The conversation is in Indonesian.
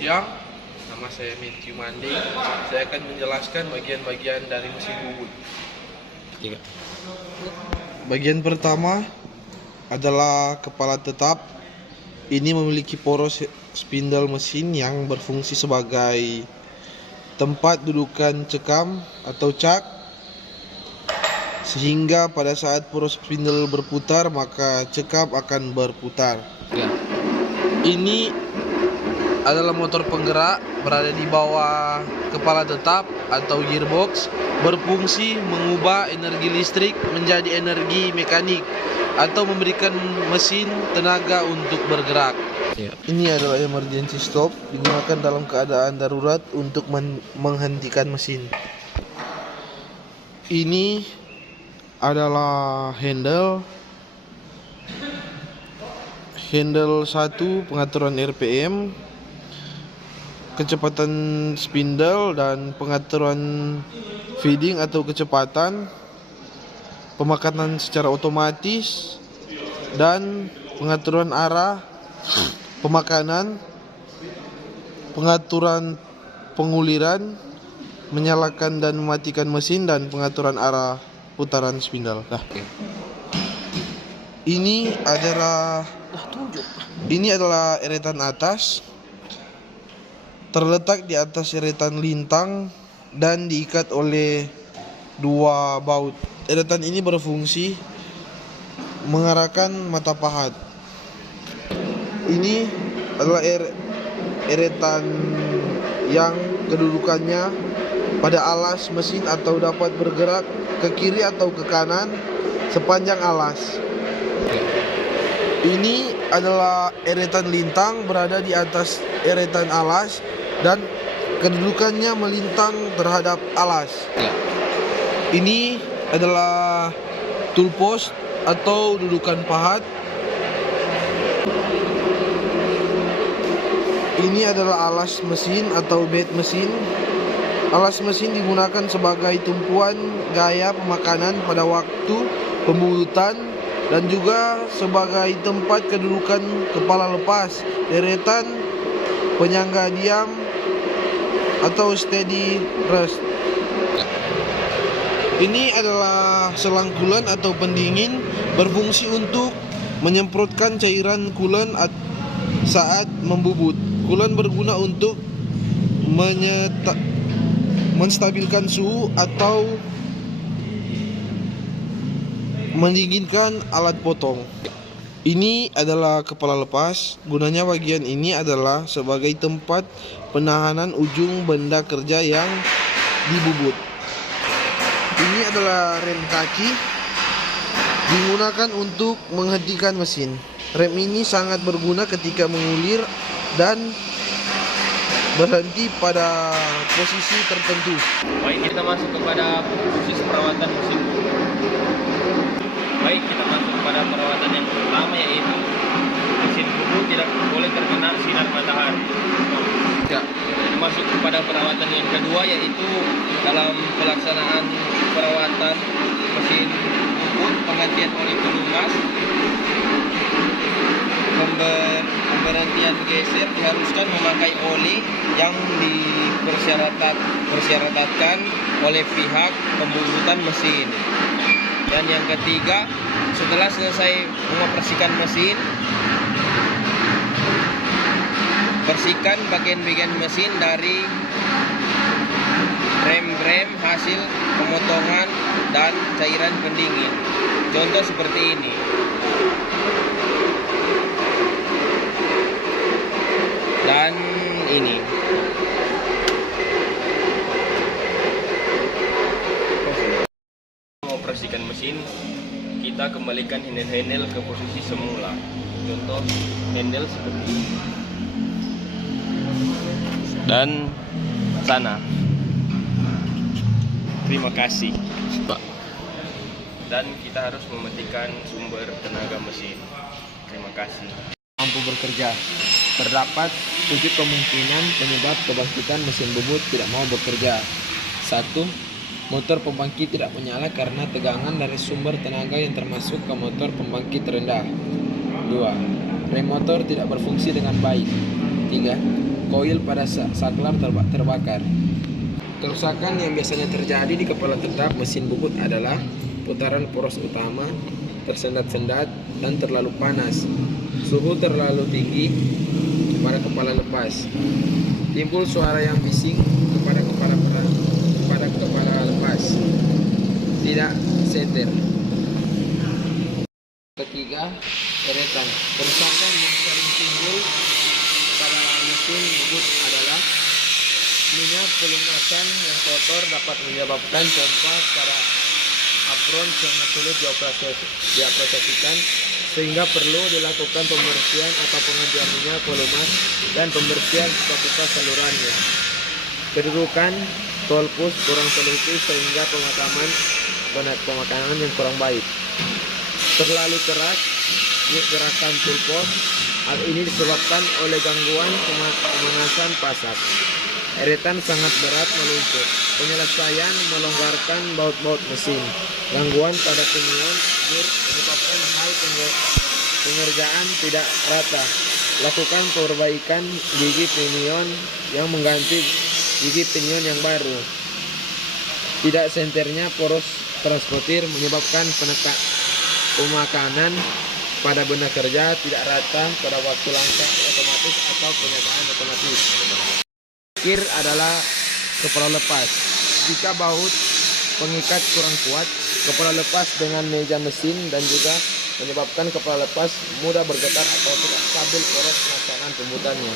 siang, nama saya Matthew Manding. Saya akan menjelaskan bagian-bagian dari mesin bubut. Bagian pertama adalah kepala tetap. Ini memiliki poros spindle mesin yang berfungsi sebagai tempat dudukan cekam atau cak, sehingga pada saat poros spindle berputar maka cekam akan berputar. Ini adalah motor penggerak berada di bawah kepala tetap atau gearbox, berfungsi mengubah energi listrik menjadi energi mekanik atau memberikan mesin tenaga untuk bergerak. Ini adalah emergency stop, digunakan dalam keadaan darurat untuk menghentikan mesin. Ini adalah handle 1 pengaturan RPM, kecepatan spindle dan pengaturan feeding atau kecepatan, pemakanan secara otomatis dan pengaturan arah, pemakanan, pengaturan penguliran, menyalakan dan mematikan mesin, dan pengaturan arah putaran spindle. Ini adalah eretan atas, terletak di atas eretan lintang dan diikat oleh 2 baut. Eretan ini berfungsi mengarahkan mata pahat. Ini adalah eretan yang kedudukannya pada alas mesin atau dapat bergerak ke kiri atau ke kanan sepanjang alas. Ini adalah eretan lintang berada di atas eretan alas dan kedudukannya melintang terhadap alas. Ini adalah tool post atau dudukan pahat. Ini adalah alas mesin atau bed mesin. Alas mesin digunakan sebagai tumpuan gaya pemakanan pada waktu pembubutan dan juga sebagai tempat kedudukan kepala lepas, deretan, penyangga diam atau steady rest. Ini adalah selang coolant atau pendingin, berfungsi untuk menyemprotkan cairan coolant saat membubut. Coolant berguna untuk menstabilkan suhu atau mendinginkan alat potong. Ini adalah kepala lepas. Gunanya bagian ini adalah sebagai tempat penahanan ujung benda kerja yang dibubut. Ini adalah rem kaki, digunakan untuk menghentikan mesin. Rem ini sangat berguna ketika mengulir dan berhenti pada posisi tertentu. Baik, kita masuk kepada proses perawatan mesin. Baik, kita masuk kepada perawatan yang pertama, yaitu mesin bubut tidak boleh terkena sinar matahari. Masuk kepada perawatan yang kedua, yaitu dalam pelaksanaan perawatan mesin bubut, penggantian oli pelumas, pemberhentian geser, diharuskan memakai oli yang dipersyaratkan oleh pihak pembubutan mesin. Dan yang ketiga, setelah selesai mengoperasikan mesin, bersihkan bagian-bagian mesin dari rem-rem hasil pemotongan dan cairan pendingin. Contoh seperti ini. Dan ini. Mengoperasikan mesin, kita kembalikan handle ke posisi semula. Contoh handle seperti ini. Dan sana. Terima kasih. Dan kita harus mematikan sumber tenaga mesin. Terima kasih. Mampu bekerja. Terdapat 7 kemungkinan penyebab kebangkitan mesin bubut tidak mau bekerja. 1. Motor pembangkit tidak menyala karena tegangan dari sumber tenaga yang termasuk ke motor pembangkit rendah. 2. Rem motor tidak berfungsi dengan baik. Ketiga, koil pada saklar terbakar. Kerusakan yang biasanya terjadi di kepala tetap mesin bubut adalah putaran poros utama, tersendat-sendat, dan terlalu panas, suhu terlalu tinggi pada kepala lepas, timbul suara yang bising kepada kepala lepas, tidak setir. Ketiga, eretan. Kerusakan yang sering timbul pada mesin bubut adalah minyak pelunasan yang kotor dapat menyebabkan pompa pada apron sangat sulit dioperasikan, sehingga perlu dilakukan pembersihan atau penggantian minyak volume dan pembersihan pipa salurannya. Kedudukan tolpus kurang teliti sehingga pemakanan yang kurang baik. Terlalu keras gerakan tulpos. Hal ini disebabkan oleh gangguan pemanasan pasak. Eretan sangat berat meluncur. Penyelesaian melonggarkan baut-baut mesin. Gangguan pada pinion menyebabkan hal pengerjaan tidak rata. Lakukan perbaikan gigi pinion yang mengganti gigi pinion yang baru. Tidak senternya poros transportir menyebabkan pemakanan pada benda kerja tidak rata pada waktu langkah otomatis atau penyataan otomatis. Terakhir adalah kepala lepas. Jika baut pengikat kurang kuat, kepala lepas dengan meja mesin dan juga menyebabkan kepala lepas mudah bergetar atau tidak stabil poros pelaksanaan pembutannya.